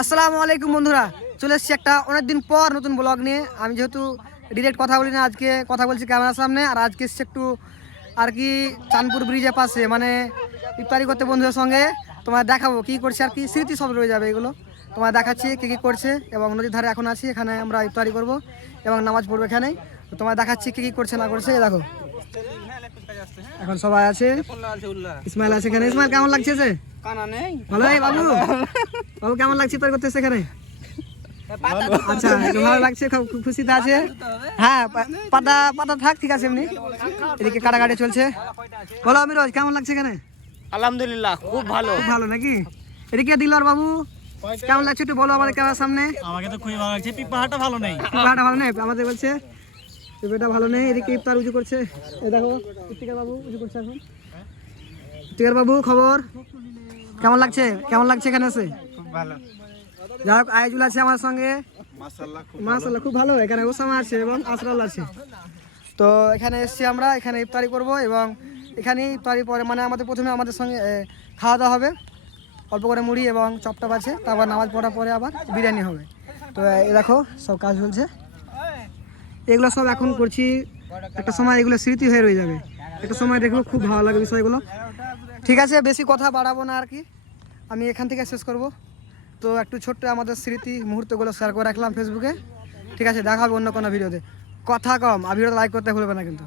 আসসালামু আলাইকুম বন্ধুরা, চলে এসেছি একটা অনেকদিন পর নতুন ব্লগ নিয়ে। আমি যেহেতু ডিরেক্ট কথা বলি না, আজকে কথা বলছি ক্যামেরার সামনে। আর আজকে এসেছি একটু আর কি চাঁদপুর ব্রিজের পাশে, মানে ইফতারি করতে বন্ধুদের সঙ্গে। তোমার দেখাবো কী করছে, আর কি স্মৃতি সব রয়ে যাবে এগুলো। তোমার দেখাচ্ছি কী কী করছে, এবং নদীর ধারে এখন আছি, এখানে আমরা ইফতারি করব এবং নামাজ পড়বো এখানেই। তো তোমার দেখাচ্ছি কী কী করছে না করছে। দেখো এখন সবাই আছে, ইসমাইল আছে এখানে। ইসমাইল কেমন লাগছে? ভালো বাবু, বাবু কেমন লাগছে ইফতার করতে সেখানে? আচ্ছা, ভালো লাগছে, খুব খুশিতে আছে। হ্যাঁ, পাতা পাতা থাক, ঠিক আছে। এমনি এদিকে কাটাকাটি চলছে। বলো আমিরজ, কেমন লাগছে এখানে? আলহামদুলিল্লাহ, খুব ভালো। খুব ভালো নাকি? এদিকে দিলর বাবু কেমন লাগছে একটু বলো আমাদের ক্যামেরার সামনে। আমাকে তো খুবই ভালো লাগছে। পিপাহাটা ভালো নেই, পিপাহাটা ভালো নেই, আমাদের বলছে পিপাটা ভালো নেই। এদিকে ইফতার উঁচু করছে, এই দেখো ইফতিকার বাবু উঁচু করছে এখন। ইফতিকার বাবু খবর কেমন লাগছে? কেমন লাগছে এখানে এসে? খুব ভালো। যাই হোক, আইজুল আছে আমার সঙ্গে, মাশাআল্লাহ খুব ভালো। এখানে ওসামা আছে এবং আসরাল আছে। তো এখানে এসেছি আমরা, এখানে ইফতারি করব এবং এখানে ইফতারি পরে মানে আমাদের প্রথমে আমাদের সঙ্গে খাওয়া দাওয়া হবে, অল্প করে মুড়ি এবং চপটপ আছে। তারপর নামাজ পড়ার পরে আবার বিরিয়ানি হবে। তো এই দেখো সব কাজ চলছে, এগুলো সব এখন করছি। একটা সময় এগুলো স্মৃতি হয়ে রয়ে যাবে, একটা সময় দেখবো খুব ভালো লাগে বিষয়গুলো। ঠিক আছে, বেশি কথা বাড়াবো না আর কি, আমি এখান থেকে শেষ করব। তো একটু ছোট্ট আমাদের স্মৃতি মুহূর্তগুলো শেয়ার করে রাখলাম ফেসবুকে। ঠিক আছে, দেখা হবে অন্য কোনো ভিডিওতে। কথা কম, আর ভিডিওতে লাইক করতে ভুলবে না কিন্তু।